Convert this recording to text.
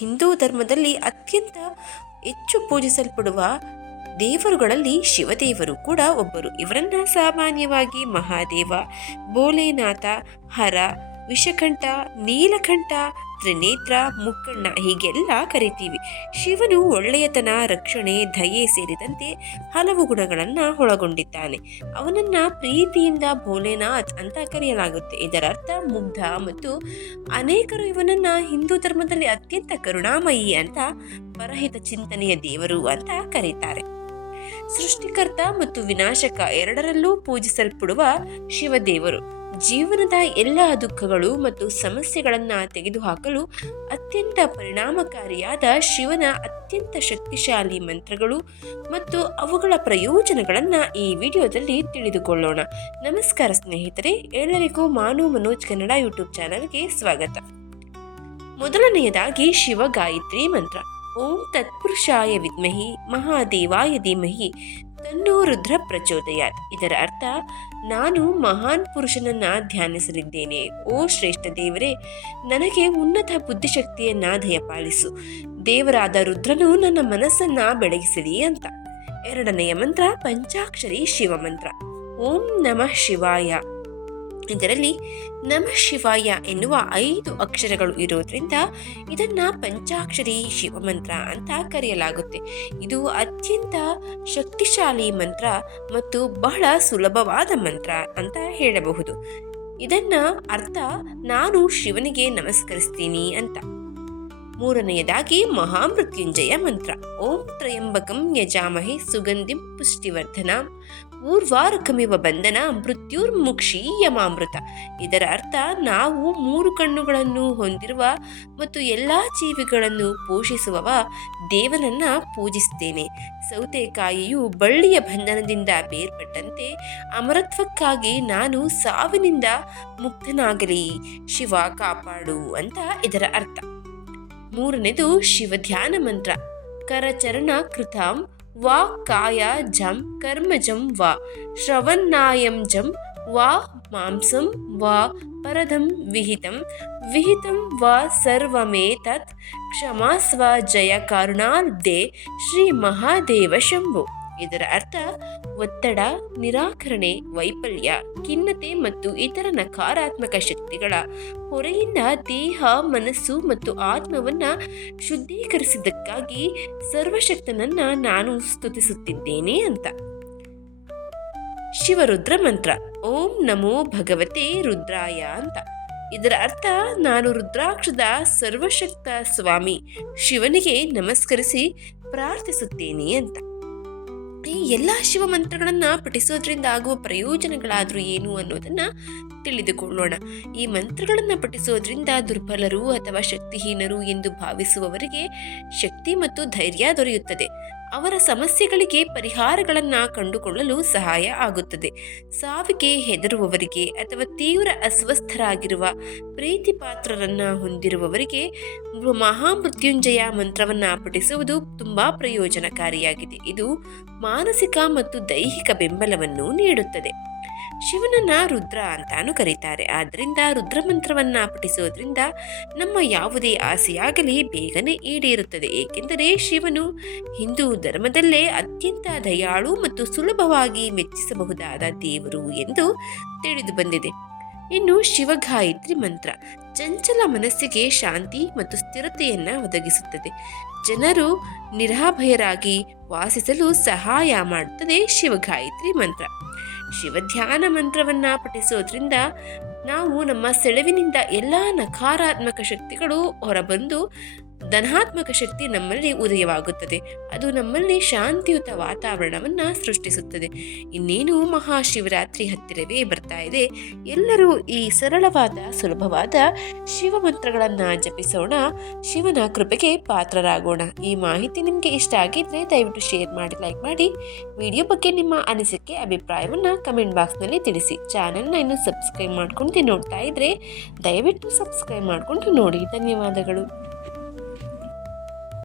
ಹಿಂದೂ ಧರ್ಮದಲ್ಲಿ ಅತ್ಯಂತ ಹೆಚ್ಚು ಪೂಜಿಸಲ್ಪಡುವ ದೇವರುಗಳಲ್ಲಿ ಶಿವದೇವರು ಕೂಡ ಒಬ್ಬರು. ಇವರನ್ನ ಸಾಮಾನ್ಯವಾಗಿ ಮಹಾದೇವ, ಭೋಲೆನಾಥ, ಹರ ವಿಷಕಂಠ ನೀಲಕಂಠ ತ್ರಿನೇತ್ರ ಮುಕ್ಕಣ್ಣ ಹೀಗೆಲ್ಲ ಕರಿತೀವಿ. ಶಿವನು ಒಳ್ಳೆಯತನ, ರಕ್ಷಣೆ, ದಯೆ ಸೇರಿದಂತೆ ಹಲವು ಗುಣಗಳನ್ನು ಒಳಗೊಂಡಿದ್ದಾನೆ. ಅವನನ್ನ ಪ್ರೀತಿಯಿಂದ ಭೋಲೆನಾಥ್ ಅಂತ ಕರೆಯಲಾಗುತ್ತೆ. ಇದರರ್ಥ ಮುಗ್ಧ ಮತ್ತು ಅನೇಕರು ಇವನನ್ನ ಹಿಂದೂ ಧರ್ಮದಲ್ಲಿ ಅತ್ಯಂತ ಕರುಣಾಮಯಿ ಅಂತ, ಪರಹಿತ ಚಿಂತನೆಯ ದೇವರು ಅಂತ ಕರೀತಾರೆ. ಸೃಷ್ಟಿಕರ್ತ ಮತ್ತು ವಿನಾಶಕ ಎರಡರಲ್ಲೂ ಪೂಜಿಸಲ್ಪಡುವ ಶಿವದೇವರು. ಜೀವನದ ಎಲ್ಲ ದುಃಖಗಳು ಮತ್ತು ಸಮಸ್ಯೆಗಳನ್ನು ತೆಗೆದುಹಾಕಲು ಅತ್ಯಂತ ಪರಿಣಾಮಕಾರಿಯಾದ ಶಿವನ ಅತ್ಯಂತ ಶಕ್ತಿಶಾಲಿ ಮಂತ್ರಗಳು ಮತ್ತು ಅವುಗಳ ಪ್ರಯೋಜನಗಳನ್ನು ಈ ವಿಡಿಯೋದಲ್ಲಿ ತಿಳಿದುಕೊಳ್ಳೋಣ. ನಮಸ್ಕಾರ ಸ್ನೇಹಿತರೆ, ಎಲ್ಲರಿಗೂ ಮಾನು ಮನೋಜ್ ಕನ್ನಡ ಯೂಟ್ಯೂಬ್ ಚಾನಲ್ಗೆ ಸ್ವಾಗತ. ಮೊದಲನೆಯದಾಗಿ ಶಿವ ಗಾಯತ್ರಿ ಮಂತ್ರ. ಓಂ ತತ್ಪುರುಷಾಯ ವಿದ್ಮಹಿ, ಮಹಾದೇವಾಯ ಧೀಮಹಿ, ತನ್ನೋ ರುದ್ರ ಪ್ರಚೋದಯಾತ್ ಇದರ ಅರ್ಥ, ನಾನು ಮಹಾನ್ ಪುರುಷನನ್ನ ಧ್ಯಾನಿಸಲಿದ್ದೇನೆ. ಓ ಶ್ರೇಷ್ಠ ದೇವರೇ, ನನಗೆ ಉನ್ನತ ಬುದ್ಧಿಶಕ್ತಿಯನ್ನ ದಯಪಾಲಿಸು. ದೇವರಾದ ರುದ್ರನು ನನ್ನ ಮನಸ್ಸನ್ನ ಬೆಳಗಿಸಲಿ ಅಂತ. ಎರಡನೆಯ ಮಂತ್ರ, ಪಂಚಾಕ್ಷರಿ ಶಿವಮಂತ್ರ. ಓಂ ನಮಃ ಶಿವಾಯ. ಇದರಲ್ಲಿ ನಮ ಶಿವಾಯ ಎನ್ನುವ ಐದು ಅಕ್ಷರಗಳು ಇರೋದ್ರಿಂದ ಇದನ್ನ ಪಂಚಾಕ್ಷರಿ ಶಿವಮಂತ್ರ ಅಂತ ಕರೆಯಲಾಗುತ್ತೆ. ಇದು ಅತ್ಯಂತ ಶಕ್ತಿಶಾಲಿ ಮಂತ್ರ ಮತ್ತು ಬಹಳ ಸುಲಭವಾದ ಮಂತ್ರ ಅಂತ ಹೇಳಬಹುದು. ಇದನ್ನ ಅರ್ಥ ನಾನು ಶಿವನಿಗೆ ನಮಸ್ಕರಿಸ್ತೀನಿ ಅಂತ. ಮೂರನೆಯದಾಗಿ ಮಹಾಮೃತ್ಯುಂಜಯ ಮಂತ್ರ. ಓಂ ತ್ರಯಂಬಕಂ ಯಜಾಮಹೆ ಸುಗಂಧಿಂ ಪುಷ್ಟಿವರ್ಧನ. ಊರ್ವಾರಕಮಿವ ಬಂಧನ ಮೃತ್ಯುರ್ಮುಕ್ಷಿ ಯಮಾಮೃತ. ಇದರ ಅರ್ಥ ನಾವು ಮೂರು ಕಣ್ಣುಗಳನ್ನು ಹೊಂದಿರುವ ಮತ್ತು ಎಲ್ಲ ಜೀವಿಗಳನ್ನು ಪೋಷಿಸುವವ ದೇವನನ್ನ ಪೂಜಿಸ್ತೇನೆ. ಸೌತೆಕಾಯಿಯು ಬಳ್ಳಿಯ ಬಂಧನದಿಂದ ಬೇರ್ಪಟ್ಟಂತೆ ಅಮರತ್ವಕ್ಕಾಗಿ ನಾನು ಸಾವಿನಿಂದ ಮುಕ್ತನಾಗಲಿ. ಶಿವ ಕಾಪಾಡು ಅಂತ ಇದರ ಅರ್ಥ. ಮೂರನೇದು ಶಿವಧ್ಯಾನ ಮಂತ್ರ. ಕರಚರಣ ಕೃತಾಂ ವಾ ಕಾಯ ಜಂ ಕರ್ಮಜಂ ವಾ ಶ್ರವನ್ನಾಯಂ ಜಂ ವಾ ಮಾಂಸಂ ವಾ ಪರದಂ ವಿಹಿತಂ ವಿಹಿತಂ ವಾ ಸರ್ವಮೇತತ್ ಕ್ಷಮಾಸ್ವ ಜಯ ಕರುಣಾಲ್ದೆ ಶ್ರೀ ಮಹಾದೇವ ಶಂಭು. ಇದರ ಅರ್ಥ ಒತ್ತಡ, ನಿರಾಕರಣೆ, ವೈಫಲ್ಯ, ಖಿನ್ನತೆ ಮತ್ತು ಇತರ ನಕಾರಾತ್ಮಕ ಶಕ್ತಿಗಳ ಹೊರೆಯಿಂದ ದೇಹ, ಮನಸ್ಸು ಮತ್ತು ಆತ್ಮವನ್ನ ಶುದ್ಧೀಕರಿಸಿದ್ದಕ್ಕಾಗಿ ಸರ್ವಶಕ್ತನನ್ನ ನಾನು ಸ್ತುತಿಸುತ್ತಿದ್ದೇನೆ ಅಂತ. ಶಿವರುದ್ರ ಮಂತ್ರ, ಓಂ ನಮೋ ಭಗವತೆ ರುದ್ರಾಯ ಅಂತ. ಇದರ ಅರ್ಥ ನಾನು ರುದ್ರಾಕ್ಷದ ಸರ್ವಶಕ್ತ ಸ್ವಾಮಿ ಶಿವನಿಗೆ ನಮಸ್ಕರಿಸಿ ಪ್ರಾರ್ಥಿಸುತ್ತೇನೆ ಅಂತ. ಈ ಎಲ್ಲ ಶಿವಮಂತ್ರಗಳನ್ನು ಪಠಿಸೋದ್ರಿಂದ ಆಗುವ ಪ್ರಯೋಜನಗಳಾದರೂ ಏನು ಅನ್ನೋದನ್ನು ತಿಳಿದುಕೊಳ್ಳೋಣ. ಈ ಮಂತ್ರಗಳನ್ನು ಪಠಿಸೋದ್ರಿಂದ ದುರ್ಬಲರು ಅಥವಾ ಶಕ್ತಿಹೀನರು ಎಂದು ಭಾವಿಸುವವರಿಗೆ ಶಕ್ತಿ ಮತ್ತು ಧೈರ್ಯ ದೊರೆಯುತ್ತದೆ. ಅವರ ಸಮಸ್ಯೆಗಳಿಗೆ ಪರಿಹಾರಗಳನ್ನು ಕಂಡುಕೊಳ್ಳಲು ಸಹಾಯ ಆಗುತ್ತದೆ. ಸಾವಿಗೆ ಹೆದರುವವರಿಗೆ ಅಥವಾ ತೀವ್ರ ಅಸ್ವಸ್ಥರಾಗಿರುವ ಪ್ರೀತಿ ಪಾತ್ರರನ್ನು ಹೊಂದಿರುವವರಿಗೆ ಮಹಾಮೃತ್ಯುಂಜಯ ಮಂತ್ರವನ್ನು ಪಠಿಸುವುದು ತುಂಬ ಪ್ರಯೋಜನಕಾರಿಯಾಗಿದೆ. ಇದು ಮಾನಸಿಕ ಮತ್ತು ದೈಹಿಕ ಬೆಂಬಲವನ್ನು ನೀಡುತ್ತದೆ. ಶಿವನನ್ನ ರುದ್ರ ಅಂತಾನು ಕರೀತಾರೆ. ಆದ್ದರಿಂದ ರುದ್ರ ಮಂತ್ರವನ್ನ ಪಠಿಸೋದ್ರಿಂದ ನಮ್ಮ ಯಾವುದೇ ಆಸೆಯಾಗಲಿ ಬೇಗನೆ ಈಡೇರುತ್ತದೆ. ಏಕೆಂದರೆ ಶಿವನು ಹಿಂದೂ ಧರ್ಮದಲ್ಲೇ ಅತ್ಯಂತ ದಯಾಳು ಮತ್ತು ಸುಲಭವಾಗಿ ಮೆಚ್ಚಿಸಬಹುದಾದ ದೇವರು ಎಂದು ತಿಳಿದು ಬಂದಿದೆ. ಇನ್ನು ಶಿವಗಾಯತ್ರಿ ಮಂತ್ರ ಚಂಚಲ ಮನಸ್ಸಿಗೆ ಶಾಂತಿ ಮತ್ತು ಸ್ಥಿರತೆಯನ್ನು ಒದಗಿಸುತ್ತದೆ. ಜನರು ನಿರಾಭಯರಾಗಿ ವಾಸಿಸಲು ಸಹಾಯ ಮಾಡುತ್ತದೆ ಶಿವಗಾಯತ್ರಿ ಮಂತ್ರ. ಶಿವಧ್ಯಾನ ಮಂತ್ರವನ್ನ ಪಠಿಸೋದ್ರಿಂದ ನಾವು ನಮ್ಮ ಸೆಳವಿನಿಂದ ಎಲ್ಲ ನಕಾರಾತ್ಮಕ ಶಕ್ತಿಗಳು ಹೊರಬಂದು ಧನಾತ್ಮಕ ಶಕ್ತಿ ನಮ್ಮಲ್ಲಿ ಉದಯವಾಗುತ್ತದೆ. ಅದು ನಮ್ಮಲ್ಲಿ ಶಾಂತಿಯುತ ವಾತಾವರಣವನ್ನು ಸೃಷ್ಟಿಸುತ್ತದೆ. ಇನ್ನೇನು ಮಹಾಶಿವರಾತ್ರಿ ಹತ್ತಿರವೇ ಬರ್ತಾ ಇದೆ. ಎಲ್ಲರೂ ಈ ಸರಳವಾದ, ಸುಲಭವಾದ ಶಿವ ಮಂತ್ರಗಳನ್ನು ಜಪಿಸೋಣ. ಶಿವನ ಕೃಪೆಗೆ ಪಾತ್ರರಾಗೋಣ. ಈ ಮಾಹಿತಿ ನಿಮಗೆ ಇಷ್ಟ ಆಗಿದ್ದರೆ ದಯವಿಟ್ಟು ಶೇರ್ ಮಾಡಿ, ಲೈಕ್ ಮಾಡಿ. ವಿಡಿಯೋ ಬಗ್ಗೆ ನಿಮ್ಮ ಅನಿಸಿಕೆ, ಅಭಿಪ್ರಾಯವನ್ನು ಕಮೆಂಟ್ ಬಾಕ್ಸ್ನಲ್ಲಿ ತಿಳಿಸಿ. ಚಾನೆಲ್ನ ಇನ್ನು ಸಬ್ಸ್ಕ್ರೈಬ್ ಮಾಡ್ಕೊಂಡು ನೋಡ್ತಾ ಇದ್ರೆ ದಯವಿಟ್ಟು ಸಬ್ಸ್ಕ್ರೈಬ್ ಮಾಡಿಕೊಂಡು ನೋಡಿ. ಧನ್ಯವಾದಗಳು.